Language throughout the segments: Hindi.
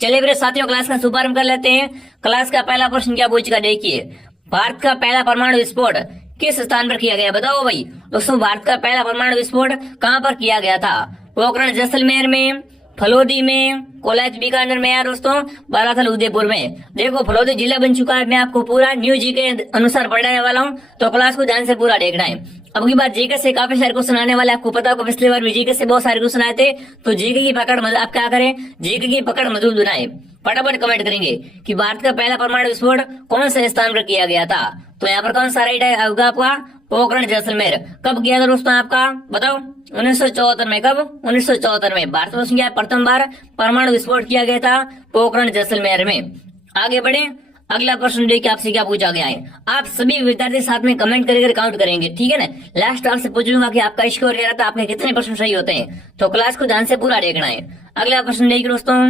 चलिए मेरे साथियों, क्लास का शुभारंभ कर लेते हैं। क्लास का पहला प्रश्न क्या पूछेगा, देखिए। भारत का पहला परमाणु विस्फोट किस स्थान पर किया गया, बताओ भाई। दोस्तों, भारत का पहला परमाणु विस्फोट कहाँ पर किया गया था? पोखरण जैसलमेर में, फलोदी में, कोलाच बीकानेर में या दोस्तों बालाथल उदयपुर में। देखो, फलोदी जिला बन चुका है। मैं आपको पूरा न्यू जी के अनुसार पढ़ाने वाला हूँ, तो क्लास को ध्यान से पूरा देखना है। अब की बात जीके से काफी सारे क्वेश्चन आने वाले, आपको पता होगा पिछली बार भी जीके से बहुत सारे क्वेश्चन आए थे। तो जीके की पकड़ आप क्या करें, जीके की पकड़ मजबूत बनाए। फटाफट कमेंट करेंगे कि भारत का पहला परमाणु विस्फोट कौन से स्थान पर किया गया था। तो यहाँ पर कौन सा राइट होगा आपका? पोखरण जैसलमेर। कब किया था दोस्तों आपका, बताओ? 1974 में। कब? 1974 में भारत वर्ष में प्रथम बार परमाणु विस्फोट किया गया था पोखरण जैसलमेर में। आगे बढ़े, अगला प्रश्न देखिए आपसे क्या पूछा गया है। आप सभी विद्यार्थी साथ में कमेंट करके काउंट करेंगे, ठीक है ना। लास्ट आपसे पूछ लूंगा कि आपका स्कोर क्या रहता है, आपने कितने प्रश्न सही होते हैं। तो क्लास को ध्यान से पूरा देखना है। अगला प्रश्न देखिए दोस्तों,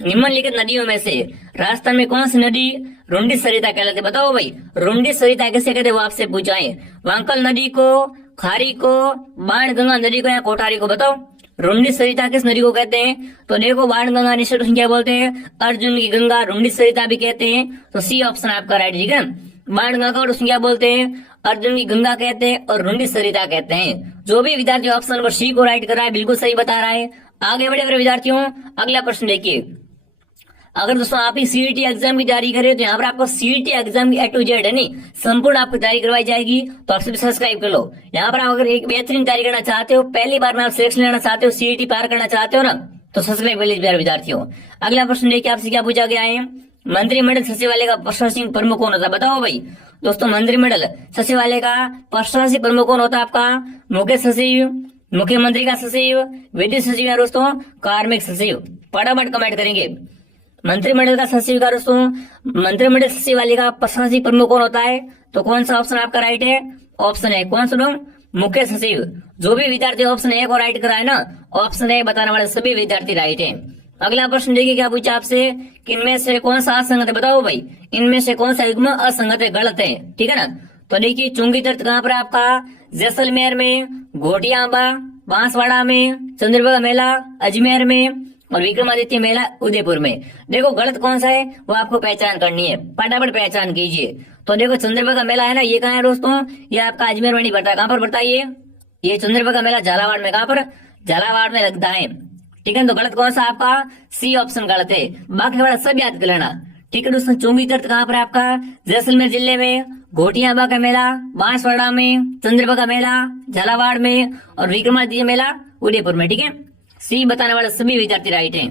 निम्नलिखित नदियों में से राजस्थान में कौन सी नदी रुंडी सरिता कहलाती है, बताओ भाई। रुंडी सरिता कैसे कहते हैं वो आपसे पूछा है। वांकल नदी को, खारी को, बाणगंगा नदी को या कोठारी को, बताओ। रुंडी सरिता किस नदी को कहते हैं? तो देखो, बाणगंगा निश्चित क्या बोलते हैं, अर्जुन की गंगा, रुंडी सरिता भी कहते हैं। तो सी ऑप्शन आपका राइट, ठीक है। बाणगंगा को क्या बोलते हैं, अर्जुन की गंगा कहते हैं और रुंडी सरिता कहते हैं। जो भी विद्यार्थी ऑप्शन नंबर सी को राइट कर रहा है बिल्कुल सही बता रहा है। आगे बढ़े मेरे विद्यार्थियों, अगला प्रश्न देखिए। अगर दोस्तों आप ही सीईटी एग्जाम की तैयारी करें तो यहाँ पर आपको सीईटी एग्जाम की A to Z है नहीं, संपूर्ण आपको तैयारी करवाई जाएगी। तो आप सभी सब्सक्राइब कर लो। यहाँ पर आप अगर एक बेहतरीन तैयारी करना चाहते हो, पहली बार में आप सिलेक्शन लेना चाहते हो, सीईटी पार करना चाहते हो ना, तो सब्सक्राइब कर लीजिए विद्यार्थियों। अगला प्रश्न देखिए आपसे क्या पूछा गया है। मंत्रिमंडल सचिवालय का प्रशासनिक प्रमुख कौन होता है, बताओ भाई। दोस्तों, मंत्रिमंडल सचिवालय का प्रशासनिक प्रमुख कौन होता है आपका? मुख्य सचिव, मुख्यमंत्री का सचिव, विधि सचिव या दोस्तों कार्मिक सचिव। फटाफट कमेंट करेंगे। मंत्रिमंडल का सचिव का दोस्तों, मंत्रिमंडल सचिवालय का प्रशासनिक प्रमुख कौन होता है? तो कौन सा ऑप्शन आपका राइट है? ऑप्शन है कौन सुनो, मुख्य सचिव। जो भी विद्यार्थी ऑप्शन ए को राइट करा है ना, ऑप्शन ए बताने वाले सभी विद्यार्थी राइट है। अगला प्रश्न देखिए क्या पूछा आपसे कि इनमें से कौन सा असंगत है, बताओ भाई। इनमें से कौन सा युग्म असंगत है, गलत है, ठीक है ना। तो देखिए, चुंगी तीर्थ कहाँ पर आपका? जैसलमेर में, घोटियाबा बांसवाड़ा में, चंद्रभागा मेला अजमेर में और विक्रमादित्य मेला उदयपुर में। देखो, गलत कौन सा है वो आपको पहचान करनी है, फटाफट पहचान कीजिए। तो देखो, चंद्रभागा मेला है ना, ये कहाँ है दोस्तों? ये आपका अजमेर में नहीं पड़ता। कहाँ पर पड़ता है ये चंद्रभागा मेला झालावाड़ में। कहाँ पर? झालावाड़ में लगता है, ठीक है। तो गलत कौन सा आपका? सी ऑप्शन गलत है। बाकी वाला सब याद कर लेना, ठीक है दोस्तों। चुंगी तीर्थ कहाँ पर आपका? जैसलमेर जिले में, घोटियाबा का मेला बांसवाड़ा में, चंद्रभागा मेला झालावाड़ में और विक्रमादित्य मेला उदयपुर में, ठीक है। सी बताने वाले सभी विद्यार्थी राइट हैं।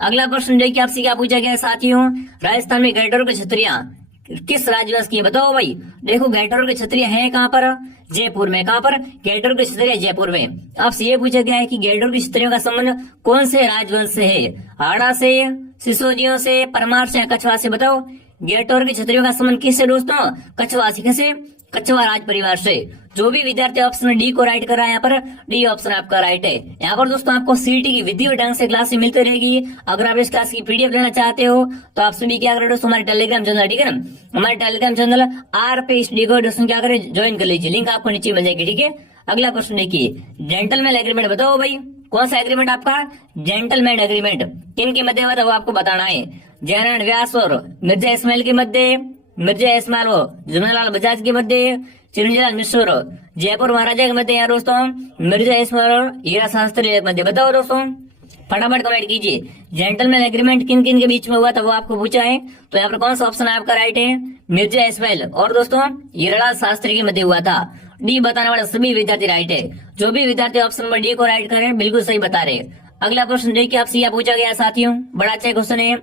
अगला प्रश्न देखिए आपसे क्या पूछा गया है साथियों। राजस्थान में गैटरों की छतरियां किस राज्यवंश की है, बताओ भाई। देखो, गैटरों की छतरियां हैं कहाँ पर? जयपुर में। कहाँ पर? गैटरों की छतरियां जयपुर में। आपसे ये पूछा गया है कि गैटरों की छतरियों का संबंध कौन से राजवंश से है? हाड़ा से, सिसोदियों से, परमार से या कछवाहा से, बताओ। गैटरों की छतरियों का संबंध किससे दोस्तों? कछवाहा से। कैसे? कछवाहा राज परिवार से। जो भी विद्यार्थी ऑप्शन डी को राइट कर रहा है, यहाँ पर डी ऑप्शन आपका राइट है। यहाँ पर दोस्तों आपको सीईटी की विधि ढंग से क्लास मिलती रहेगी। अगर आप इस क्लास की पीडीएफ लेना चाहते हो तो आप सभी क्या करें दोस्तों, हमारे टेलीग्राम चैनल, ठीक है ना, हमारे टेलीग्राम चैनल RP को दोस्तों क्या करें, ज्वाइन कर लीजिए। लिंक आपको नीचे मिल जाएगी, ठीक है। अगला प्रश्न देखिए, जेंटलमैन एग्रीमेंट, बताओ भाई। कौन सा एग्रीमेंट आपका? जेंटलमैन एग्रीमेंट किन के मध्य हुआ था वो आपको बताना है। जयनारायण व्यास और मिर्जा इस्माइल के मध्य, मिर्जा इस्माइल वो जमनालाल बजाज के मध्य, चिरंजीलाल मिश्र जयपुर महाराजा के मध्य या दोस्तों मिर्जा इस्माइल और हीरा शास्त्री के मध्य, बताओ दोस्तों। फटाफट कमेंट कीजिए। जेंटलमैन एग्रीमेंट किन किन के बीच में हुआ था वो आपको पूछा है। तो यहाँ पर कौन सा ऑप्शन आपका राइट है? मिर्जा इस्माइल और दोस्तों हीरालाल शास्त्री के मध्य हुआ था। डी बताने वाले सभी विद्यार्थी राइट है। जो भी विद्यार्थी ऑप्शन नंबर डी को राइट करें बिल्कुल सही बता रहे। अगला प्रश्न देखिए आपसे यह पूछा गया साथियों, बड़ा अच्छा क्वेश्चन है।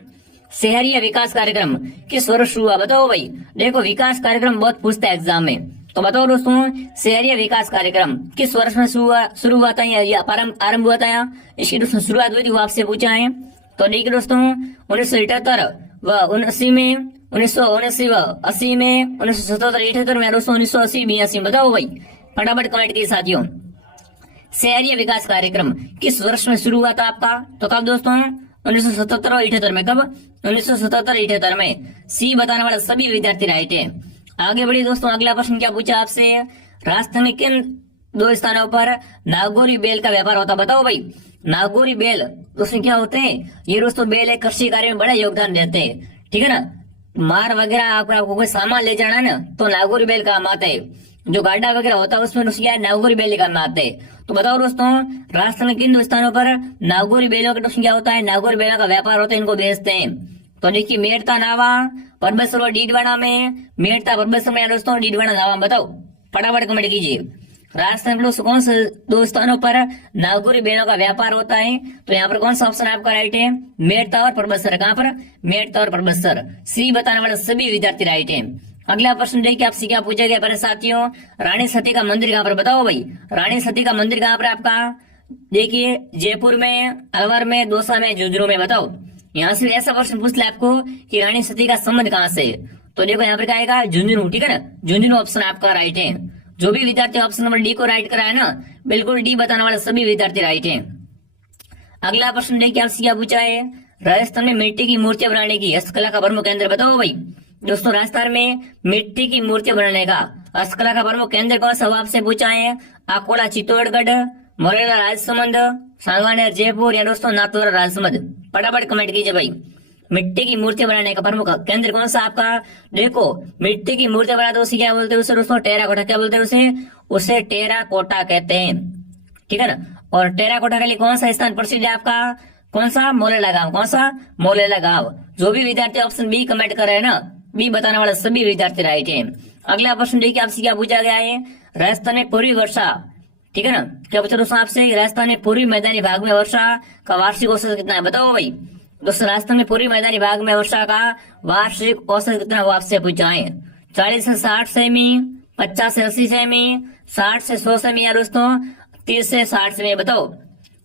शहरी विकास कार्यक्रम किस वर्ष शुरू हुआ, बताओ भाई। देखो, विकास कार्यक्रम बहुत पूछता है एग्जाम में, तो बताओ दोस्तों, शहरी विकास कार्यक्रम किस वर्ष में शुरू हुआ था या आरंभ हुआ था? इसकी दोस्तों शुरुआत हुई थी वो आपसे पूछा है। तो देखिए दोस्तों, 1978 व 1980 में, 1979 व 80 में, 1977 78 में, दोस्तों 1980 82 में, बताओ भाई। फटाफट कमेंट कीजिए साथियों। शहरी विकास कार्यक्रम किस वर्ष में शुरू हुआ था आपका? तो कब दोस्तों? 1977 और 78 में। कब? 1977 78 में। सी बताने वाले सभी विद्यार्थी राइट है। आगे बढ़िए दोस्तों, अगला प्रश्न क्या पूछा आपसे। राजस्थान में किन दो स्थानों पर नागौरी बेल का व्यापार होता, बताओ भाई। नागौरी बैल दोस्तों क्या होते हैं? ये दोस्तों बैल एक कृषि कार्य में बड़ा योगदान देते हैं, ठीक है ना। मार वगैरह आपको कोई सामान ले जाना है ना तो नागौरी बैल काम आते हैं। जो गाड़ा वगैरह होता है उसमें दोस्तों क्या है, नागौरी बैल काम आते हैं। तो बताओ दोस्तों राजस्थान के किन स्थानों पर नागौरी बैलों का दोस्तों क्या होता है, नागौरी बैलों का व्यापार होता है, इनको बेचते हैं। तो देखिए मेड़ता नावा पर्वत सरोवर डीडवाना में, मेड़ता पर्वत सरोवर में दोस्तों, डीडवाना नावा में। बताओ फटाफट कमेंट कीजिए राजस्थान के कौन से 2 स्थानों पर नागौरी बैलों का व्यापार होता है? तो यहाँ पर कौन सा ऑप्शन आपका राइट है? मेड़ता और परबतसर। कहाँ पर? मेड़ता और परबतसर। सी बताने वाले सभी विद्यार्थी राइट है। अगला प्रश्न देखिए आपसे क्या पूछा गया मेरे साथियों, रानी सती का मंदिर कहाँ पर? बताओ भाई रानी सती का मंदिर कहाँ पर आपका? देखिए जयपुर में, अलवर में, दौसा में, झुंझुनू में। बताओ यहाँ से ऐसा प्रश्न पूछ ले आपको कि रानी सती का संबंध कहाँ से? तो देखो यहाँ पर क्या आएगा? झुंझुनू, ठीक है ना। झुंझुनू ऑप्शन आपका राइट है। जो भी विद्यार्थी ऑप्शन नंबर डी को राइट करा है ना, बिल्कुल डी बताने वाले सभी विद्यार्थी राइट हैं। अगला प्रश्न देखिए आपसे क्या पूछा है, राजस्थान में मिट्टी की मूर्तियां बनाने की हस्तकला का प्रमुख केंद्र बताओ भाई। दोस्तों राजस्थान में मिट्टी की मूर्तियां बनाने का हस्तकला का प्रमुख केंद्र कौन सा, आपसे पूछा है। अकोला चित्तौड़गढ़, मोरेला राजसमंद, सांगवानेर जयपुर या दोस्तों नाथद्वारा राजसमंद। फटाफट कमेंट कीजिए भाई मिट्टी की मूर्ति बनाने का प्रमुख केंद्र कौन सा आपका? देखो मिट्टी की मूर्ति बनाते उसे क्या बोलते हैं? उसे दोस्तों टेराकोटा। क्या बोलते हैं उसे? उसे टेराकोटा कहते हैं, ठीक है ना। और टेराकोटा के लिए कौन सा स्थान प्रसिद्ध है आपका? कौन सा? मोलेला गांव। कौन सा? मोलेला गांव। जो भी विद्यार्थी ऑप्शन बी कमेंट कर रहे हैं ना, बी बताने वाले सभी विद्यार्थी राइट है। अगला प्रश्न देखिए आपसे क्या पूछा गया है, राजस्थान में पूर्वी वर्षा, ठीक है ना। क्या पूछा दोस्तों आपसे, राजस्थान में पूर्वी मैदानी भाग में वर्षा का वार्षिक औसत कितना है? बताओ भाई। दोस्तों राजस्थान में पूर्वी मैदानी भाग में वर्षा का वार्षिक औसत कितना वो आपसे पूछा है। 40 से 60 सेमी, 50 से 80 सेमी, 60 से 100 सेमी या दोस्तों 30 से 60 सेमी। बताओ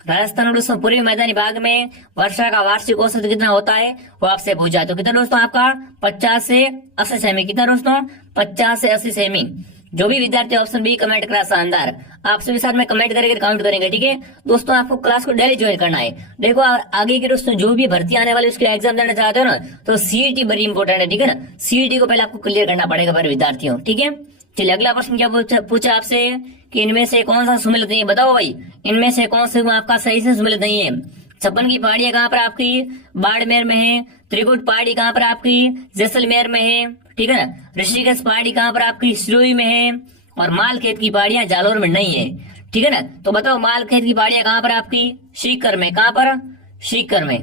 राजस्थान में दोस्तों पूर्वी मैदानी भाग में वर्षा का वार्षिक औसत कितना होता है वो आपसे पूछा है। तो कितना दोस्तों आपका? 50 से 80 सेमी। कितना दोस्तों? 50 से 80 सेमी। जो भी विद्यार्थी ऑप्शन बी कमेंट करा शानदार, आप सभी साथ में कमेंट करके काउंट करेंगे, ठीक है। दोस्तों आपको क्लास को डेली ज्वाइन करना है। देखो आगे के दोस्तों जो भी भर्ती आने वाली उसके एग्जाम देना चाहते हो ना, तो सीईटी बड़ी इंपॉर्टेंट है, ठीक है ना। सीईटी को पहले आपको क्लियर करना पड़ेगा मेरे विद्यार्थियों, ठीक है। चलिए अगला प्रश्न क्या पूछा आपसे कि इनमें से कौन सा सुमेलित नहीं है? बताओ भाई इनमें से कौन सा आपका सही से सुमेलित नहीं है। छप्पन की पहाड़ियां कहाँ पर आपकी? बाड़मेर में है। त्रिकुट पहाड़ी कहाँ पर आपकी? जैसलमेर में है, ठीक है ना। ऋषिकेश पहाड़ी कहाँ पर आपकी? सिरोही में है। और मालखेत की पहाड़ियां जालौर में नहीं है, ठीक है ना। तो बताओ मालखेत की पहाड़ियां कहाँ पर आपकी? सीकर में। कहाँ पर? सीकर में,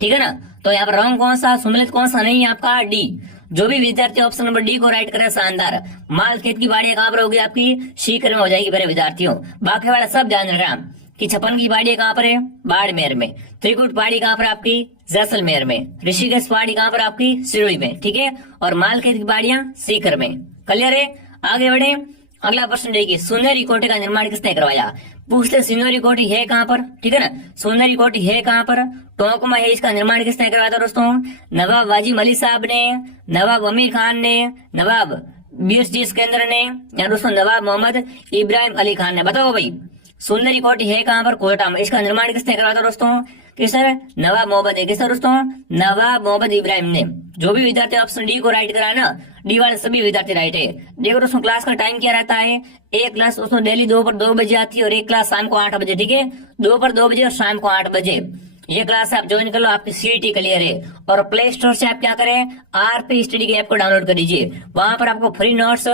ठीक है ना। तो यहाँ पर रॉन्ग कौन सा, सुमेलित कौन सा नहीं है आपका? डी। जो भी विद्यार्थी ऑप्शन नंबर डी को राइट करे शानदार। मालखेत की पहाड़ियां कहाँ पर होगी आपकी? सीकर में हो जाएगी मेरे विद्यार्थियों। बाकी वाला सब ध्यान रखना कि छप्पन की पहाड़ी कहाँ पर है? बाड़मेर में। त्रिकुट पहाड़ी कहाँ पर आपकी? जैसलमेर में। ऋषिकेश पहाड़ी कहाँ पर आपकी? सिरोही में, ठीक है। और मालखेत की पहाड़ियां सीकर में। क्लियर है? आगे बढ़े। अगला प्रश्न देखिए, सुनहरी कोठी का निर्माण किसने करवाया? पूछते सुनहरी कोठी है कहाँ पर, ठीक है ना। सुनहरी कोठी है कहाँ पर? टोंक में है। इसका निर्माण किसने करवाया था दोस्तों? नवाब वाजिद अली साहब ने, नवाब अमीर खान ने, नवाब बीएसडी सिकंदर ने या दोस्तों नवाब मोहम्मद इब्राहिम अली खान ने। बताओ भाई सुंदरी कोठी है कहाँ पर? कोटा में। इसका निर्माण किसने करवाया था दोस्तों? किसने? नवाब मोहम्मद ने। किसने दोस्तों? नवाब मोहम्मद इब्राहिम ने। जो भी विद्यार्थी ऑप्शन डी को राइट करा है ना, डी वाले सभी विद्यार्थी राइट है। देखो दोस्तों क्लास का टाइम क्या रहता है, एक क्लास दोस्तों डेली दोपहर 2 बजे आती है और एक क्लास शाम को 8 बजे, ठीक है। दोपहर 2 बजे और शाम को 8 बजे ये क्लास आप ज्वाइन कर लो, आपकी सीईटी क्लियर है। और प्ले स्टोर से आप क्या करें, आरपी स्टडी के ऐप को डाउनलोड कर लीजिए, वहां पर आपको फ्री नोट्स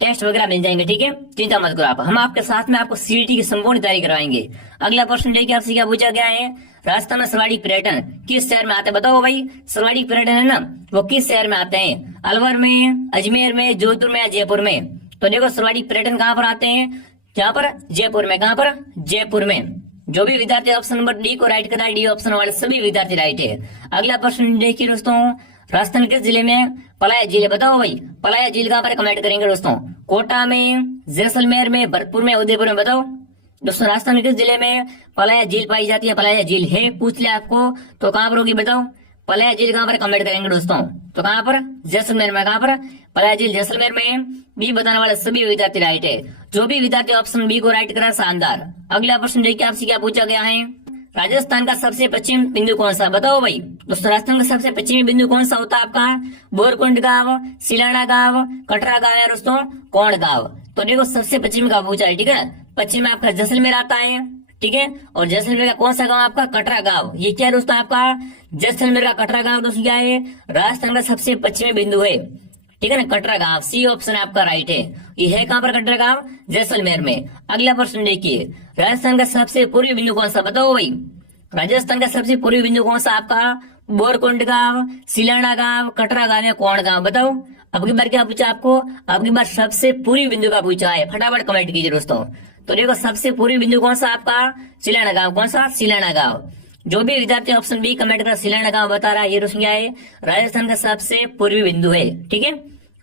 टेस्ट वगैरह मिल जाएंगे, ठीक है। चिंता मत करो आप, हम आपके साथ में आपको सीईटी की संपूर्ण तैयारी करवाएंगे। अगला प्रश्न देखिए आपसे क्या पूछा गया है, राजस्थान में सर्वाधिक पर्यटन किस शहर में आते हैं? बताओ भाई सर्वाधिक पर्यटन है ना, वो किस शहर में आते हैं? अलवर में, अजमेर में, जोधपुर में या जयपुर में? तो देखो सर्वाधिक पर्यटन कहाँ पर आते हैं? जहाँ पर जयपुर में। कहाँ पर? जयपुर में। जो भी विद्यार्थी ऑप्शन नंबर डी को राइट करना है, डी ऑप्शन वाले सभी विद्यार्थी राइट है। अगला प्रश्न देखिए दोस्तों, राजस्थान किस जिले में पलाया झील है? बताओ भाई पलाया झील कहाँ पर? कमेंट करेंगे दोस्तों। कोटा में, जैसलमेर में, भरतपुर में, उदयपुर में? बताओ दोस्तों राजस्थान किस जिले में पलाया झील पाई जाती है? पलाया झील है पूछ लिया आपको, तो कहाँ पर होगी बताओ? पलाया झील कहाँ पर? कमेंट करेंगे दोस्तों। तो कहाँ पर? जैसलमेर में। कहाँ पर? पलाया झील जैसलमेर में। बी बताने वाले सभी विद्यार्थी राइट है। जो भी विद्यार्थी ऑप्शन बी को राइट करा शानदार। अगला प्रश्न देखिए आपसे क्या पूछा गया है, राजस्थान का सबसे पश्चिम बिंदु कौन सा? बताओ भाई दोस्तों राजस्थान का सबसे पश्चिमी बिंदु कौन सा होता है आपका? बोरकुंड गांव, सिलाना गांव, कटरा गांव या दोस्तों कौन गांव? तो देखो सबसे पश्चिम का पूछा है, ठीक है। पश्चिम में आपका जैसलमेर आता है, ठीक है। और जैसलमेर का कौन सा गांव आपका? कटरा गांव। ये क्या है दोस्तों आपका? जैसलमेर का कटरा गांव दोस्तों क्या है? राजस्थान का सबसे पश्चिमी बिंदु है, ठीक है ना, कटरा गांव। सी ऑप्शन आपका राइट है। ये है कहां पर? कटरा गांव, जैसलमेर में। अगला प्रश्न देखिए, राजस्थान का सबसे पूर्वी बिंदु कौन सा? बताओ भाई, राजस्थान का सबसे पूर्वी बिंदु कौन सा आपका? बोरकुंड गांव, सिलाना गांव, कटरा गांव या कौन गांव? बताओ। अब की बार क्या पूछा आपको? अब की बार सबसे पूर्वी बिंदु का पूछा है। फटाफट कमेंट कीजिए दोस्तों। तो देखो सबसे पूर्वी बिंदु कौन सा आपका? सिलाना गांव। कौन सा? सिलाना गांव। जो भी विद्यार्थी ऑप्शन बी कमेंट कर सिलाना गांव बता रहा है, ये दोस्तों क्या है? राजस्थान का सबसे पूर्वी बिंदु है, ठीक है।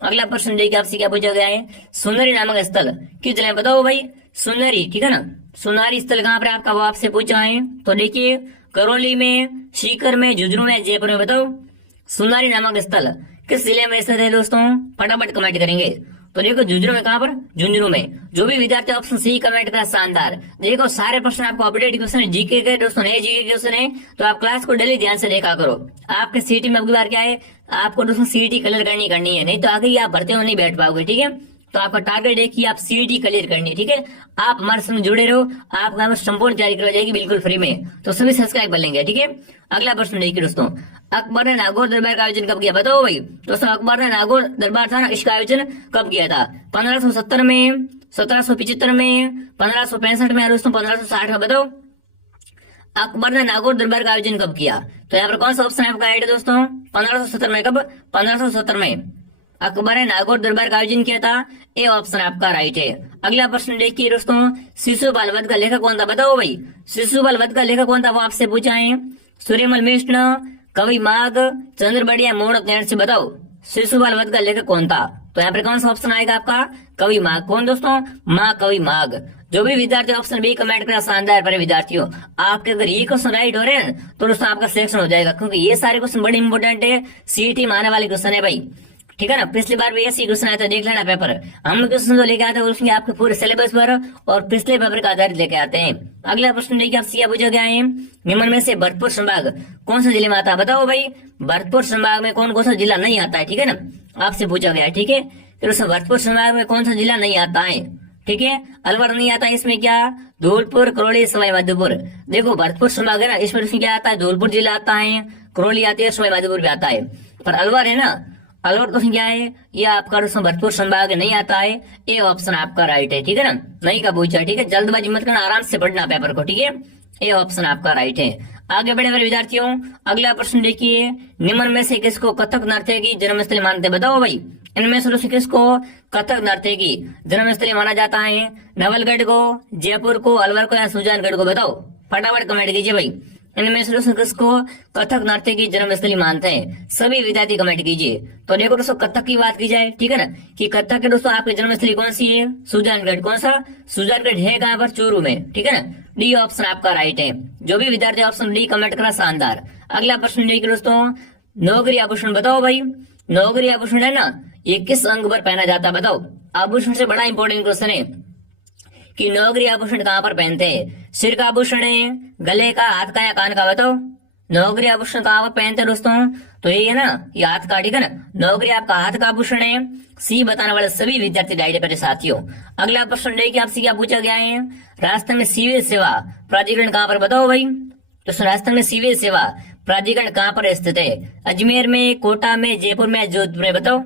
अगला प्रश्न देखिए, आपसे क्या पूछा गया है? सुंदरी नामक स्थल किस जिले में? बताओ भाई। सुंदरी, ठीक है ना, सुनारी स्थल कहाँ पर आपका? वो आपसे पूछा है। तो देखिए करौली में, सीकर में, झुंझुनू में, जयपुर में। बताओ सुनारी नामक स्थल किस जिले में स्थित है दोस्तों? फटाफट कमेंट करेंगे। तो देखो झुंझुनू में। कहाँ पर? झुंझुनू में। जो भी विद्यार्थी ऑप्शन सी कमेंट करा शानदार। देखो सारे प्रश्न आपको अपडेट क्वेश्चन जीके के दोस्तों, नए जीके क्वेश्चन है, तो आप क्लास को डेली ध्यान से देखा करो। आपके सीटी में अगली बार क्या है? आपको दोस्तों सीटी क्लियर करनी है, नहीं तो आगे आप भरते हो नहीं बैठ पाओगे, ठीक है। तो आपका टारगेट है कि आप सीईटी क्लियर करनी है, ठीक है। आप हमारे संग जुड़े रहो, आपका संपूर्ण तैयारी करवाई जाएगी बिल्कुल फ्री में। तो सभी सब्सक्राइब कर लेंगे, ठीक है। अगला प्रश्न देखिए दोस्तों, अकबर ने नागौर दरबार का आयोजन कब किया? बताओ भाई। दोस्तों अकबर ने नागौर दरबार था ना, इसका आयोजन कब किया था? 1570 में, 1775 में, 1565 में, दोस्तों 1560 में। बताओ अकबर ने नागौर दरबार का आयोजन कब किया? तो यहाँ पर कौन सा ऑप्शन आपका राइट है दोस्तों? 1570 में। कब? 1570 में अकबर ने नागौर दरबार का आयोजन किया था। ए ऑप्शन आपका राइट है। अगला प्रश्न देखिए दोस्तों, शिशुपाल वध का लेखक कौन था? बताओ भाई। शिशुपाल वध का लेखक कौन था? वो आपसे पूछा है। सूर्यमल मिश्र, कवि माघ, चंद्र बढ़िया, मोहन नैण से। बताओ शिशुपाल वध का लेखक कौन था? तो यहाँ पर कौन सा ऑप्शन आएगा आपका? कवि माघ। कौन दोस्तों? माँ कवि माघ। जो भी विद्यार्थी ऑप्शन बी कमेंट करा शानदार पर विद्यार्थियों, आपके अगर ये क्वेश्चन राइट हो रहे हैं तो दोस्तों आपका सिलेक्शन हो जाएगा, क्योंकि ये सारे क्वेश्चन बड़े इंपॉर्टेंट है, सीईटी में आने वाले क्वेश्चन है भाई, ठीक है ना। पिछली बार भी ऐसी क्वेश्चन आया था, देख लेना पेपर। हम क्वेश्चन जो लेके आते हैं उसमें आपके पूरे सिलेबस पर और पिछले पेपर का आधारित लेके आते हैं। अगला प्रश्न देखिए, आपसे क्या पूछा गया है? निम्न में से भरतपुर संभाग कौन सा जिले में आता है? बताओ भाई। भरतपुर संभाग में कौन कौन सा जिला नहीं आता है, ठीक है ना, आपसे पूछा गया है, ठीक है। फिर भरतपुर संभाग में कौन सा जिला नहीं आता है? ठीक है, अलवर नहीं आता। इसमें क्या? धौलपुर, करौली, सवाई माधोपुर। देखो भरतपुर संभाग है ना, इसमें क्या आता है? धौलपुर जिला आता है, करौली आती है, सवाई माधोपुर भी आता है। पर अलवर है ना, अलवर तो क्या है? ये आपका भरतपुर संभाग नहीं आता है। ये ऑप्शन आपका राइट है, ठीक है ना, नहीं का पूछा, ठीक है। जल्दबाजी मत करना, आराम से पढ़ना पेपर को, ठीक है। ये ऑप्शन आपका राइट है। आगे बढ़े मेरे विद्यार्थियों, अगला प्रश्न देखिए, निम्न में से किसको कथक नृत्य की जन्मस्थली मानते? बताओ भाई। इनमें से किसको कथक नृत्य की जन्मस्थली माना जाता है? नवलगढ़ को, जयपुर को, अलवर को या सुजानगढ़ को? बताओ फटाफट कमेंट कीजिए भाई। इनमें से किसको कथक नृत्य की जन्मस्थली मानते हैं? सभी विद्यार्थी कमेंट कीजिए। तो देखो दोस्तों, कथक की बात की जाए, ठीक है ना, कि कथक के दोस्तों आपकी जन्मस्थली कौन सी है? सुजानगढ़। कौन सा? सुजानगढ़ है कहाँ पर? चूरू में, ठीक है ना। डी ऑप्शन आपका राइट है। जो भी विद्यार्थी ऑप्शन डी कमेंट करा शानदार। अगला प्रश्न देखिए दोस्तों, नौकरी आभूषण। बताओ भाई, नौकरी आभूषण है ना, ये किस अंग पर पहना जाता है? बताओ। आभूषण से बड़ा इंपॉर्टेंट क्वेश्चन है कि नौकरी आभूषण कहाँ पर पहनते हैं? सिर का आभूषण है, गले का, हाथ का या कान का? बताओ नौकरी आभूषण कहाँ पर पहनते हैं दोस्तों? तो ये है ना, ये हाथ का, ठीक है ना, नौकरी आपका हाथ का आभूषण है। सी बताने वाले सभी विद्यार्थी डायरेक्ट पर साथियों। अगला प्रश्न देखिए, आपसे क्या पूछा गया है? राजस्थान में सिविल सेवा प्राधिकरण कहाँ पर? बताओ भाई। तो राजस्थान में सिविल सेवा प्राधिकरण कहाँ पर स्थित है? अजमेर में, कोटा में, जयपुर में, जोधपुर में? बताओ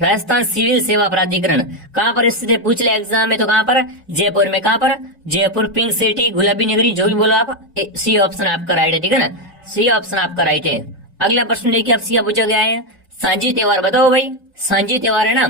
राजस्थान सिविल सेवा प्राधिकरण कहाँ पर स्थित है? पूछ ले एग्जाम में, तो कहाँ पर? जयपुर में। कहाँ पर? जयपुर, पिंक सिटी, गुलाबी नगरी, जो भी बोलो आप, सी ऑप्शन आपका राइट है, ठीक है ना, सी ऑप्शन आपका राइट है। अगला प्रश्न देखिए, आपसे क्या पूछा गया है? सांझी त्योहार। बताओ भाई। सांझी त्योहार है ना,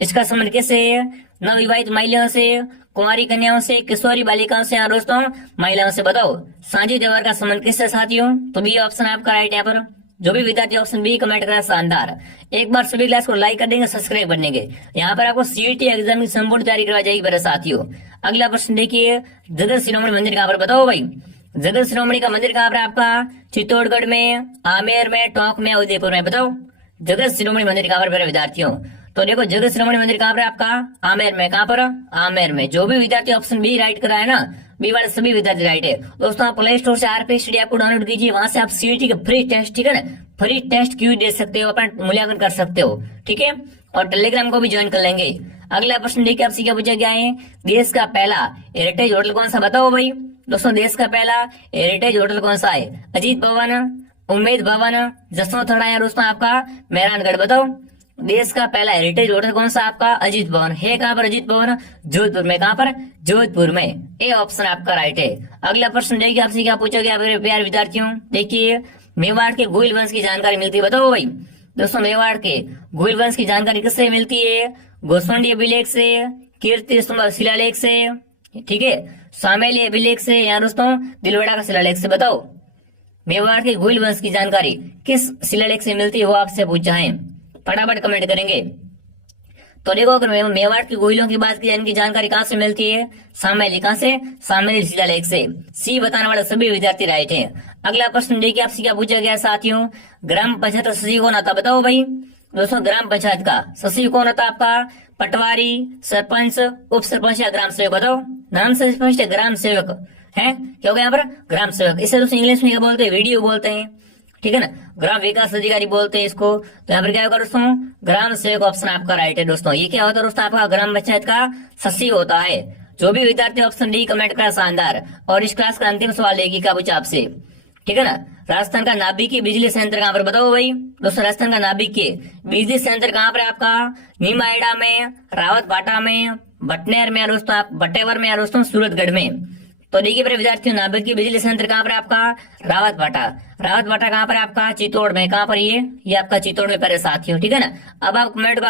इसका संबंध किससे है? नवविवाहित महिलाओं से, कुंवारी कन्याओं से, किशोरी बालिकाओं से, या दोस्तों महिलाओं से? बताओ सांझी त्योहार का संबंध किससे साथियों? तो बी ऑप्शन आपका राइट है। यहाँ पर जो भी विद्यार्थी ऑप्शन बी कमेंट करा शानदार। एक बार सभी क्लास को लाइक कर देंगे, सब्सक्राइब कर देंगे। यहाँ पर आपको सीईटी एग्जाम की संपूर्ण तैयारी करवाई जाएगी मेरे साथियों। अगला प्रश्न देखिए, जगत शिरोमणि मंदिर कहाँ पर? बताओ भाई। जगत शिरोमणि का मंदिर कहाँ पर आपका? चित्तौड़गढ़ में, आमेर में, टोंक में, उदयपुर में? बताओ जगत शिरोमणि मंदिर कहाँ पर मेरे विद्यार्थियों? तो देखो जगत शिरोमणि मंदिर कहाँ पर आपका? आमेर में। कहाँ पर? आमेर में। जो भी विद्यार्थी ऑप्शन बी राइट करा है ना, बी वाले सभी विद्यार्थी राइट है। दोस्तों आप प्ले स्टोर से आरपी स्टडी ऐप को डाउनलोड कीजिए, वहां से आप सीईटी का फ्री टेस्ट, ठीक है ना, फ्री टेस्ट क्यों दे सकते हो, अपना मूल्यांकन कर सकते हो, ठीक है। और टेलीग्राम को भी ज्वाइन कर लेंगे। अगला प्रश्न देखिए, आपसे क्या पूछा गया है? देश का पहला हेरिटेज होटल कौन सा? बताओ भाई। दोस्तों देश का पहला हेरिटेज होटल कौन सा है? अजीत भवन, उम्मेद भवन, जसवंत थड़ा या दोस्तों आपका मेहरानगढ़। बताओ देश का पहला हेरिटेज होटल कौन सा? आपका अजीत भवन है। कहाँ पर अजीत भवन? जोधपुर में। कहाँ पर? जोधपुर में। ए ऑप्शन आपका राइट है। अगला प्रश्न देखिए आपसे क्या पूछा गया मेरे प्यारे विद्यार्थियों। देखिए मेवाड़ के गोइल वंश की जानकारी मिलती है। बताओ भाई दोस्तों मेवाड़ के गोइल वंश की जानकारी किससे मिलती है? गोसवंडी अभिलेख से, कीर्ति स्तंभ शिलालेख से, ठीक है, सामेली अभिलेख से या दोस्तों दिलवाड़ा का शिलालेख से। बताओ मेवाड़ के गोइल वंश की जानकारी किस शिलालेख से मिलती है वो आपसे पूछा है, फटाफट कमेंट करेंगे। तो देखो अगर मेवाड़ के गोइलों की बात की जाए इनकी जानकारी कहाँ से मिलती है? सामेली। कहाँ से? सामेली शिलालेख से। सी बताने वाले सभी विद्यार्थी राइट है। अगला प्रश्न देखिए आपसे क्या पूछा गया साथियों। ग्राम पंचायत सचिव कौन आता? बताओ भाई दोस्तों ग्राम पंचायत का सचिव कौन होता? आपका पटवारी, सरपंच, उप सरपंच या ग्राम सेवक। बताओ नाम से स्पष्ट है, ग्राम सेवक है। क्या हो गया यहाँ पर? ग्राम सेवक। इसे दोस्तों इंग्लिश में क्या बोलते हैं? वीडियो बोलते हैं, ठीक है ना, ग्राम विकास अधिकारी बोलते हैं इसको। तो यहाँ पर क्या होगा दोस्तों? ग्राम सेवक ऑप्शन आपका राइट है दोस्तों। ये क्या होता है दोस्तों? आपका ग्राम पंचायत का सचिव होता है। जो भी विद्यार्थी ऑप्शन डी कमेंट करा शानदार। और इस क्लास का अंतिम सवाल लेगी क्या पूछा आपसे, ठीक है ना। राजस्थान का नाभिकीय बिजली संयंत्र कहाँ पर? बताओ भाई दोस्तों राजस्थान का नाभिकीय बिजली संयंत्र कहाँ पर? आपका नीमाएड़ा में, रावत भाटा में, बटनेर में, दोस्तों आप बटेवर में, दोस्तों सूरतगढ़ में। तो देखिए मेरे विद्यार्थियों नाभिकीय बिजली संयंत्र कहाँ पर? आपका रावत भाटा। रावत भाटा कहाँ पर? आपका चित्तौड़ में। कहाँ पर? ये आपका चित्तौड़ में पहले साथियों, ठीक है ना। अब आप कमेंट